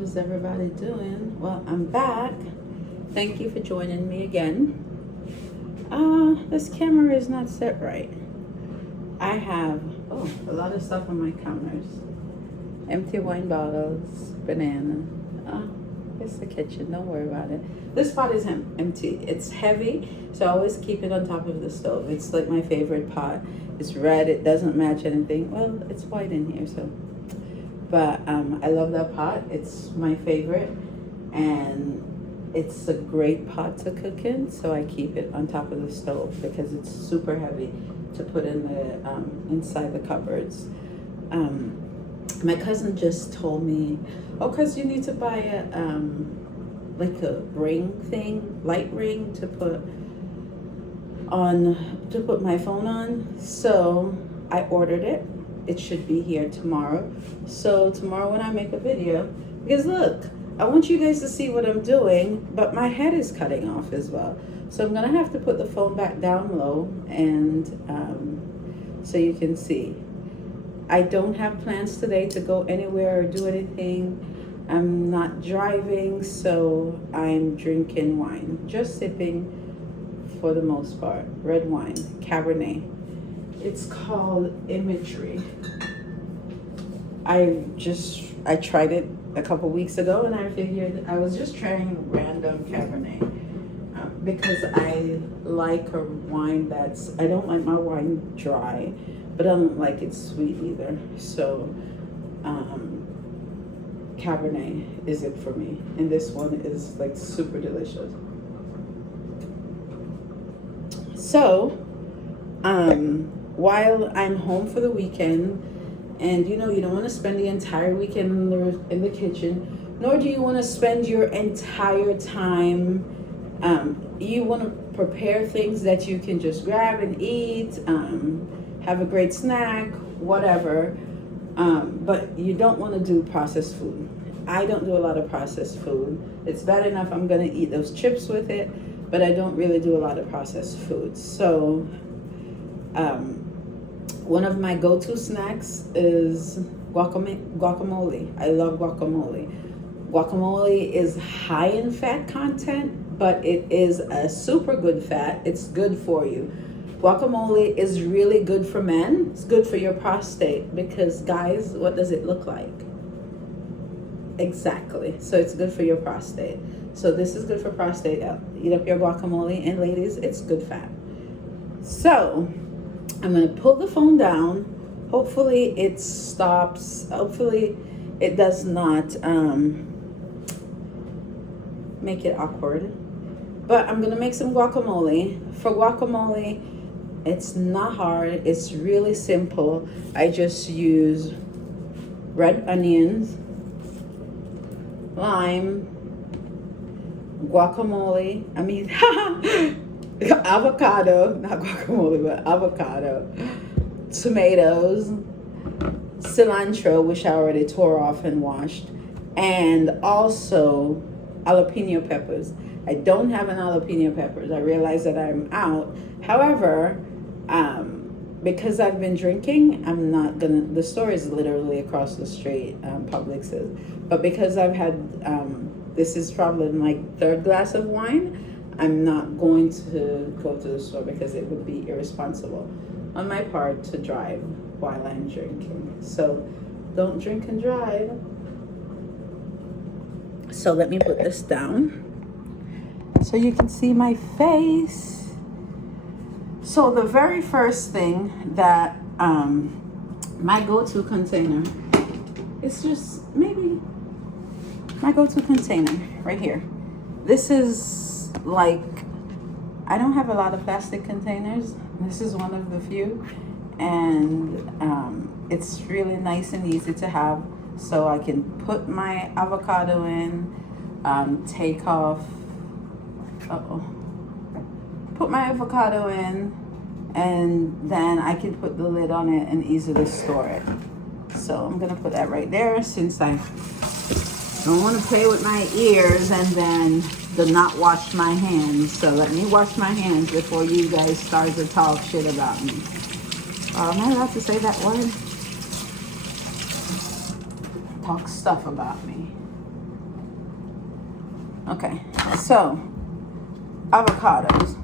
How's everybody doing? Well, I'm back. Thank you for joining me again. This camera is not set right. I have a lot of stuff on my counters. Empty wine bottles, banana. It's the kitchen, don't worry about it. This pot is empty. It's heavy, so I always keep it on top of the stove. It's like my favorite pot. It's red, it doesn't match anything. Well, it's white in here, so. But I love that pot. It's my favorite, and it's a great pot to cook in, so I keep it on top of the stove because it's super heavy to put in the inside the cupboards. My cousin just told me, because you need to buy a like a ring thing, light ring to put my phone on. So I ordered it. It should be here tomorrow. So tomorrow when I make a video, because look, I want you guys to see what I'm doing, but my head is cutting off as well. So I'm gonna have to put the phone back down low and so you can see. I don't have plans today to go anywhere or do anything. I'm not driving, so I'm drinking wine, just sipping for the most part. Red wine, Cabernet. It's called Imagery. I tried it a couple weeks ago, and I figured I was just trying random Cabernet because I like a wine I don't like my wine dry, but I don't like it sweet either. So Cabernet is it for me, and this one is like super delicious. So while I'm home for the weekend, and you don't want to spend the entire weekend in the kitchen, nor do you want to spend your entire time. You want to prepare things that you can just grab and eat, have a great snack, whatever. But you don't want to do processed food. I don't do a lot of processed food. It's bad enough I'm going to eat those chips with it, but I don't really do a lot of processed food. So one of my go-to snacks is guacamole. I love guacamole. Guacamole is high in fat content, but it is a super good fat. It's good for you. Guacamole is really good for men. It's good for your prostate because, guys, what does it look like? Exactly. So it's good for your prostate. So this is good for prostate. Eat up your guacamole, and ladies, it's good fat. So I'm going to pull the phone down. Hopefully it stops. Hopefully it does not make it awkward. But I'm going to make some guacamole. For guacamole, it's not hard. It's really simple. I just use red onions, lime, avocado, not guacamole, but avocado, tomatoes, cilantro, which I already tore off and washed, and also jalapeno peppers. I don't have an jalapeno peppers. I realize that I'm out. However, because I've been drinking, I'm not gonna, the store is literally across the street, Publix's, but because I've had, this is probably my third glass of wine, I'm not going to go to the store because it would be irresponsible on my part to drive while I'm drinking. So don't drink and drive. So let me put this down so you can see my face. So the very first thing that my go-to container, it's just maybe my go-to container right here. This is like, I don't have a lot of plastic containers. This is one of the few, and it's really nice and easy to have. So I can put my avocado in, take off, put my avocado in, and then I can put the lid on it and easily store it. So I'm gonna put that right there since I don't want to play with my ears and then not wash my hands. So let me wash my hands before you guys start to talk shit about me. Am I allowed to say that word? Talk stuff about me. Okay, so avocados.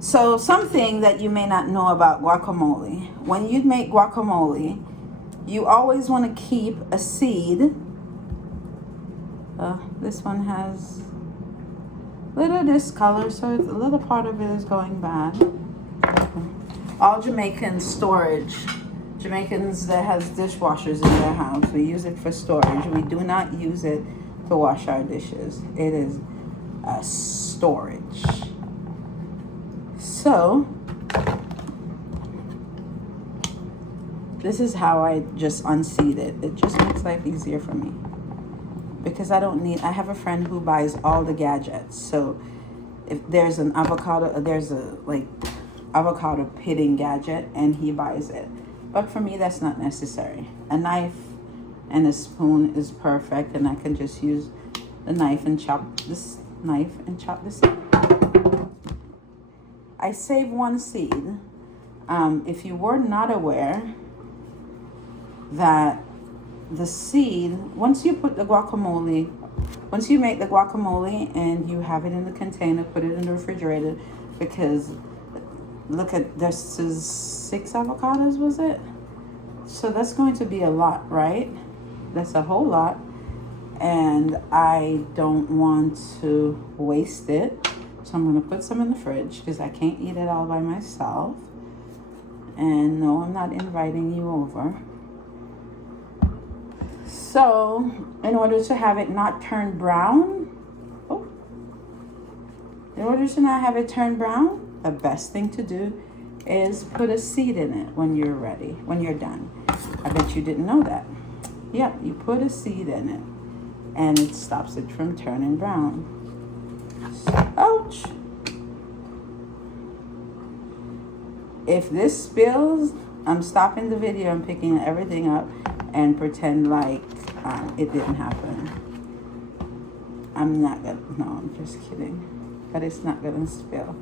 So something that you may not know about guacamole. When you make guacamole, you always want to keep a seed. This one has a little discolor, so a little part of it is going bad. All Jamaican storage. Jamaicans that has dishwashers in their house, we use it for storage. We do not use it to wash our dishes. It is storage. So this is how I just unseed it. It just makes life easier for me because I have a friend who buys all the gadgets. So if there's an avocado, there's a avocado pitting gadget and he buys it. But for me, that's not necessary. A knife and a spoon is perfect, and I can just use the knife and chop this seed. I save one seed. If you were not aware that the seed, once you make the guacamole and you have it in the container, put it in the refrigerator, because look at, this is 6 avocados, was it? So that's going to be a lot, right? That's a whole lot. And I don't want to waste it. So I'm going to put some in the fridge because I can't eat it all by myself. And no, I'm not inviting you over. So in order to have it not turn brown, the best thing to do is put a seed in it when you're ready, when you're done. I bet you didn't know that. Yep, you put a seed in it and it stops it from turning brown. Ouch! If this spills, I'm stopping the video and picking everything up and pretend like it didn't happen. I'm just kidding. But it's not gonna spill.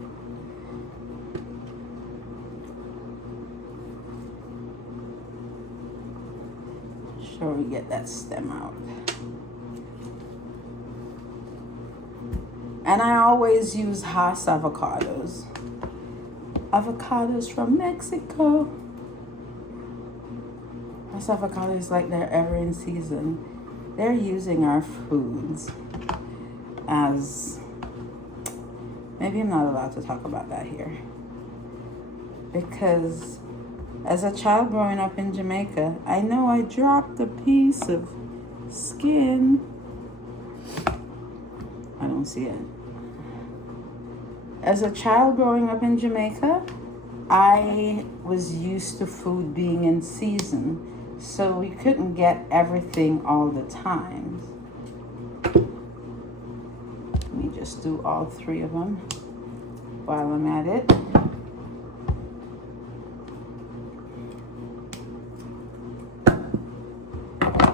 Sure, we get that stem out. And I always use Hass avocados. Avocados from Mexico. Hass avocados, like they're ever in season. They're using our foods as, maybe I'm not allowed to talk about that here. Because as a child growing up in Jamaica, I know I dropped a piece of skin. I don't see it. As a child growing up in Jamaica, I was used to food being in season. So we couldn't get everything all the time. Let me just do all 3 of them while I'm at it.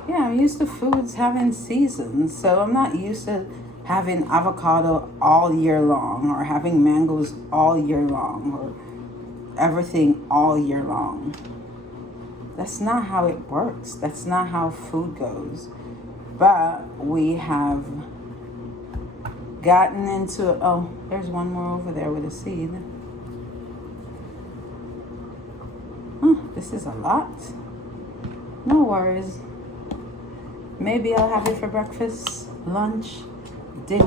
Yeah, I'm used to foods having seasons, so I'm not used to having avocado all year long or having mangoes all year long or everything all year long. That's not how it works. That's not how food goes. But we have gotten into, oh, there's one more over there with a seed. This is a lot. No worries. Maybe I'll have it for breakfast, lunch, dinner.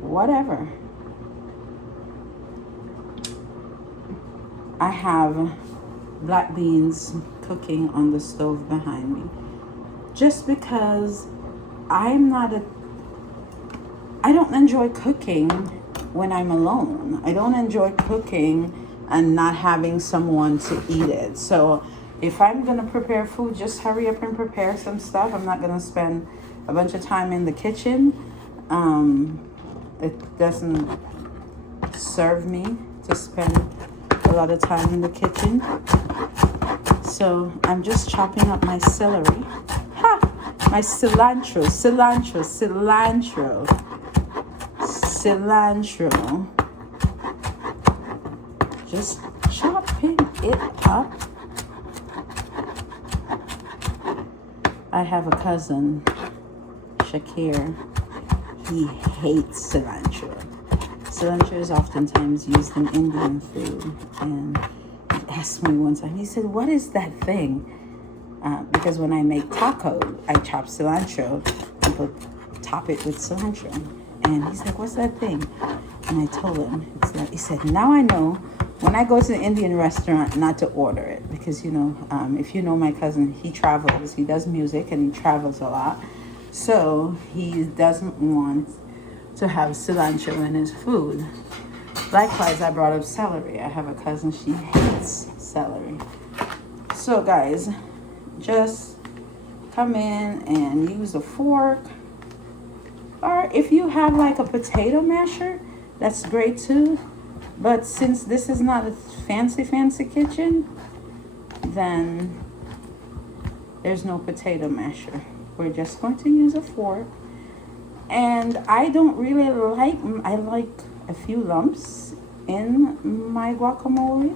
Whatever. I have black beans cooking on the stove behind me. Just because I don't enjoy cooking when I'm alone. I don't enjoy cooking and not having someone to eat it. So if I'm gonna prepare food, just hurry up and prepare some stuff. I'm not gonna spend a bunch of time in the kitchen. It doesn't serve me to spend a lot of time in the kitchen. So I'm just chopping up my celery. My cilantro. Just chopping it up. I have a cousin, Shakir. He hates cilantro. Cilantro is oftentimes used in Indian food. And he asked me one time, he said, what is that thing? Because when I make taco, I chop cilantro and top it with cilantro. And he's like, what's that thing? And I told him, it's like, he said, now I know when I go to the Indian restaurant not to order it. Because, you know, if you know my cousin, he travels, he does music and he travels a lot. So he doesn't want to have cilantro in his food. Likewise, I brought up celery. I have a cousin, she hates celery. So guys, just come in and use a fork. Or if you have like a potato masher, that's great too. But since this is not a fancy kitchen, then there's no potato masher. We're just going to use a fork. And I don't really I like a few lumps in my guacamole.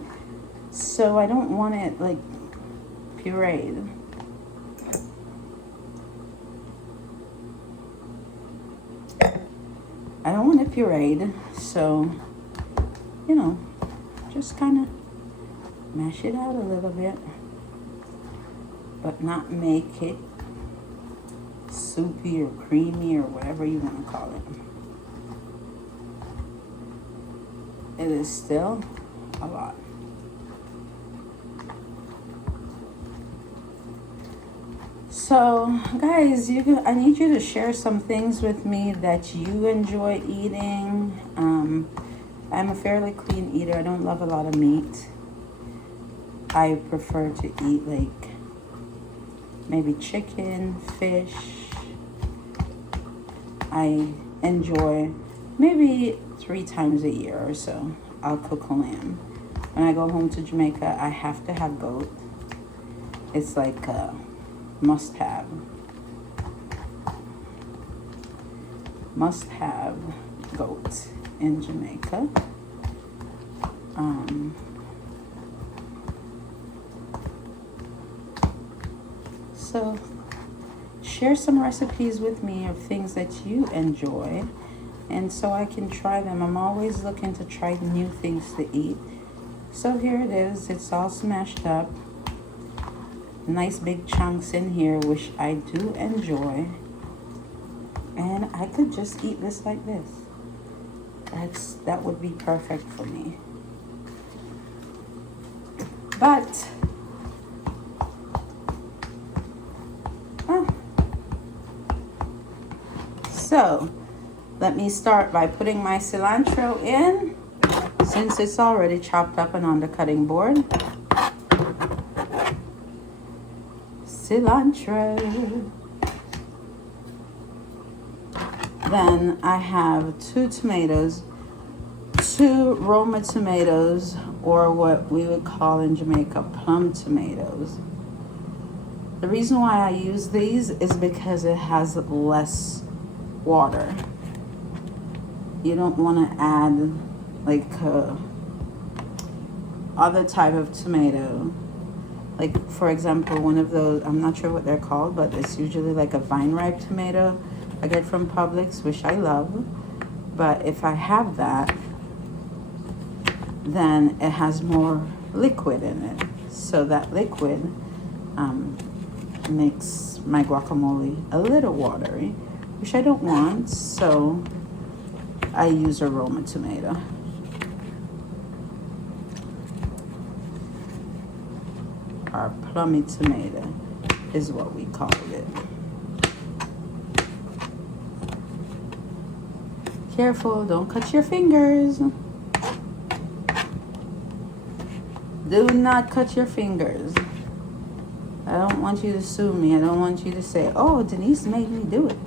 So I don't want it like pureed. I don't want it pureed, so, you know, just kind of mash it out a little bit, but not make it soupy or creamy or whatever you want to call it. It is still a lot. So, guys, I need you to share some things with me that you enjoy eating. I'm a fairly clean eater. I don't love a lot of meat. I prefer to eat like maybe chicken, fish. I enjoy maybe 3 times a year or so, I'll cook lamb. When I go home to Jamaica, I have to have goat. It's like a must have goat in Jamaica. So share some recipes with me of things that you enjoy, and so I can try them. I'm always looking to try new things to eat. So here it is. It's all smashed up. Nice big chunks in here, which I do enjoy. And I could just eat this like this. That would be perfect for me. But so let me start by putting my cilantro in, since it's already chopped up and on the cutting board. Cilantro. Then I have 2 tomatoes, 2 Roma tomatoes, or what we would call in Jamaica plum tomatoes. The reason why I use these is because it has less water. You don't want to add like other type of tomato. Like, for example, one of those, I'm not sure what they're called, but it's usually like a vine ripe tomato I get from Publix, which I love. But if I have that, then it has more liquid in it. So that liquid makes my guacamole a little watery, which I don't want. So I use a Roma tomato. Our plummy tomato is what we call it. Careful, don't cut your fingers. Do not cut your fingers. I don't want you to sue me. I don't want you to say, oh, Denise made me do it.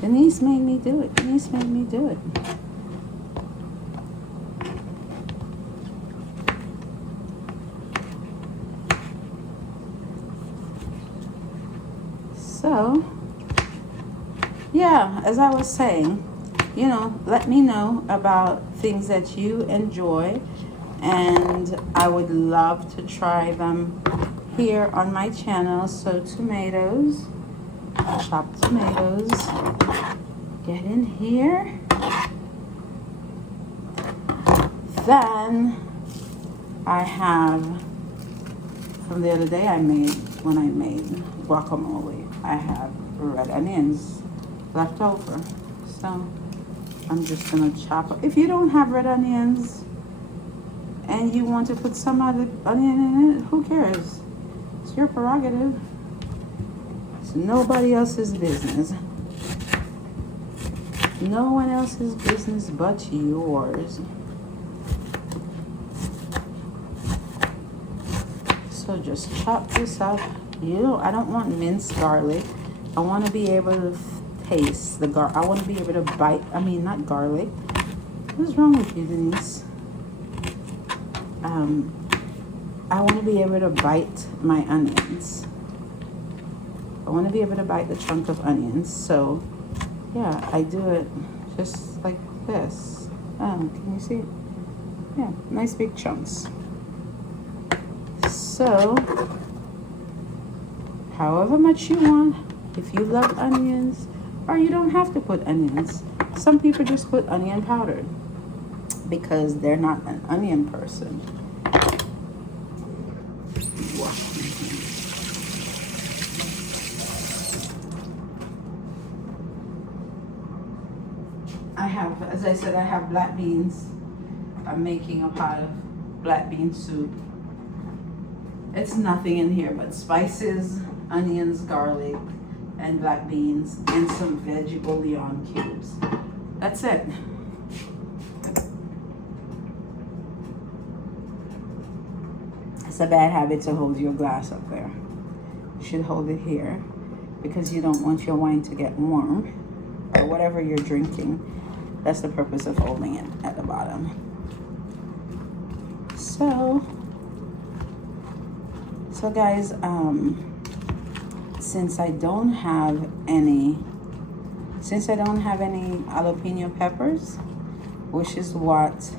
Denise made me do it. Denise made me do it. So, yeah, as I was saying, you know, let me know about things that you enjoy, and I would love to try them here on my channel. So tomatoes, chopped tomatoes, get in here. Then I have, from the other day when I made guacamole, I have red onions left over. So I'm just gonna chop up. If you don't have red onions and you want to put some other onion in it, who cares? It's your prerogative. It's nobody else's business. No one else's business but yours. So just chop this up. I don't want minced garlic. I want to be able to taste the I want to be able to bite. I mean, not garlic. What's wrong with you, Denise? I want to be able to bite my onions. I want to be able to bite the chunk of onions. So, yeah, I do it just like this. Can you see? Yeah, nice big chunks. So, however much you want, if you love onions, or you don't have to put onions. Some people just put onion powder because they're not an onion person. I have, as I said, I have black beans. I'm making a pot of black bean soup. It's nothing in here but spices, onions, garlic, and black beans, and some veggie bouillon cubes. That's it. It's a bad habit to hold your glass up there. You should hold it here because you don't want your wine to get warm, or whatever you're drinking. That's the purpose of holding it at the bottom. So guys, since I don't have any jalapeno peppers, which is what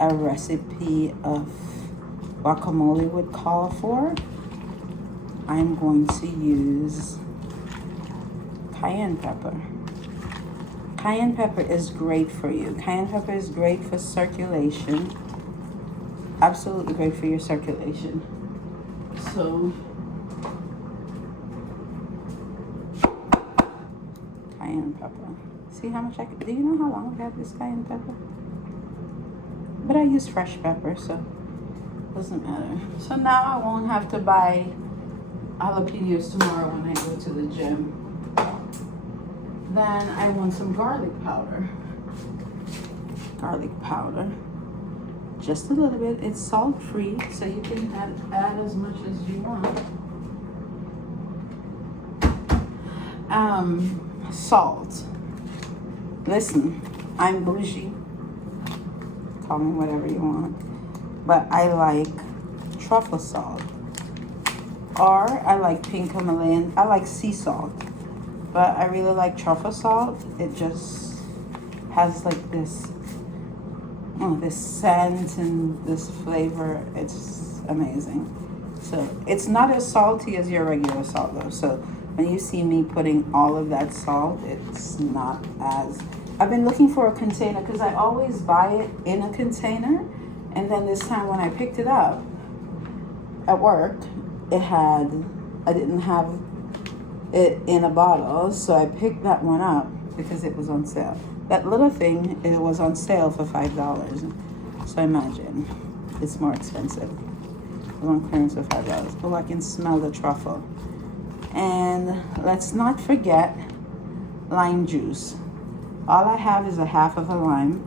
a recipe of guacamole would call for, I'm going to use cayenne pepper. Cayenne pepper is great for you. Cayenne pepper is great for circulation. Absolutely great for your circulation. So, cayenne pepper. See how much do you know how long I've had this cayenne pepper? But I use fresh pepper, so it doesn't matter. So now I won't have to buy jalapenos tomorrow when I go to the gym. Then I want some garlic powder. Garlic powder. Just a little bit. It's salt free, so you can add as much as you want. Salt. Listen, I'm bougie. Call me whatever you want. But I like truffle salt. Or I like pink Himalayan. I like sea salt. But I really like truffle salt. It just has like this scent and this flavor. It's amazing. So it's not as salty as your regular salt though. So when you see me putting all of that salt, it's not as... I've been looking for a container because I always buy it in a container. And then this time when I picked it up at work, I didn't have it in a bottle. So I picked that one up because it was on sale. That little thing, it was on sale for $5. So imagine, it's more expensive. It was on clearance for $5. Oh, I can smell the truffle. And let's not forget lime juice. All I have is a half of a lime.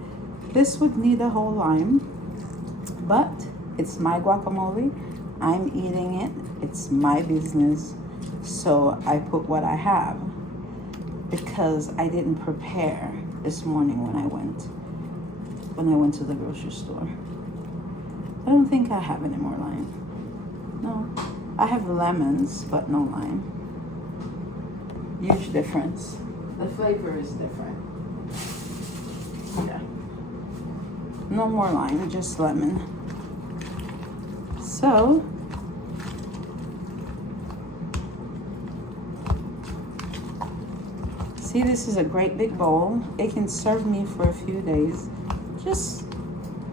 This would need a whole lime, but it's my guacamole. I'm eating it. It's my business. So I put what I have because I didn't prepare this morning when I went to the grocery store. I don't think I have any more lime. No, I have lemons, but no lime. Huge difference. The flavor is different. Yeah. No more lime, just lemon. So, see, this is a great big bowl. It can serve me for a few days, just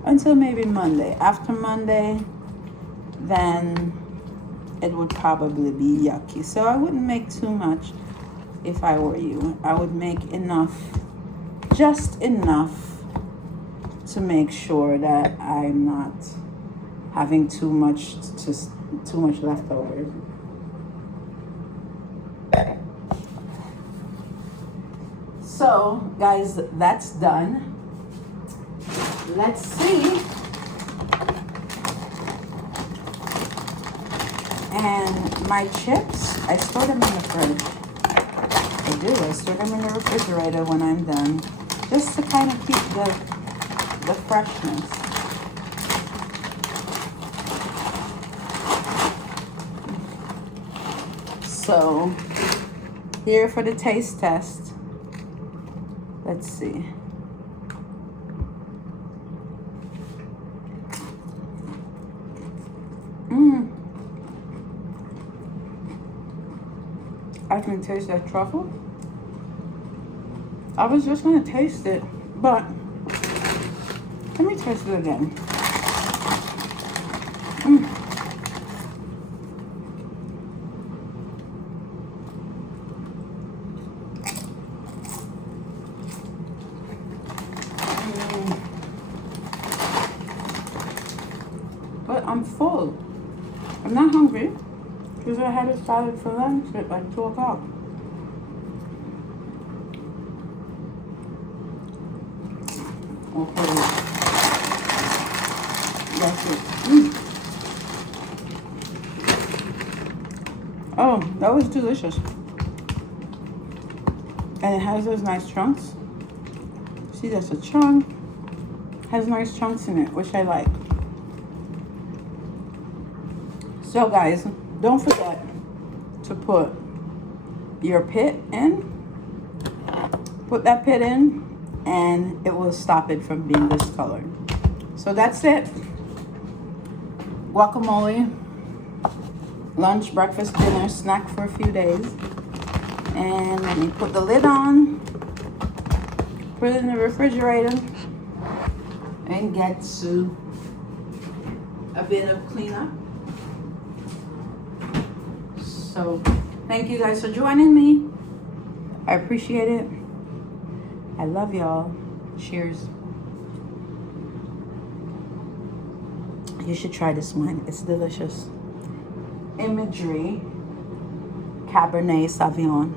until maybe Monday. After Monday, then it would probably be yucky. So I wouldn't make too much if I were you. I would make enough, just enough to make sure that I'm not having too much leftovers. So guys, that's done. Let's see. And my chips, I store them in the fridge. I do, I store them in the refrigerator when I'm done, just to kind of keep the freshness. So, here for the taste test. Let's see. I can taste that truffle. I was just gonna taste it, but let me taste it again. But I'm full. I'm not hungry because I had a salad for lunch at like 2 o'clock. Okay. That's it. Oh, that was delicious. And it has those nice chunks. See, that's a chunk. Has nice chunks in it, which I like. So guys, don't forget to put your pit in. Put that pit in and it will stop it from being discolored. So that's it. Guacamole, lunch, breakfast, dinner, snack for a few days. And let me put the lid on, put it in the refrigerator, and get to a bit of cleanup. So thank you guys for joining me. I appreciate it. I love y'all. Cheers. You should try this one. It's delicious. Imagery Cabernet Sauvignon.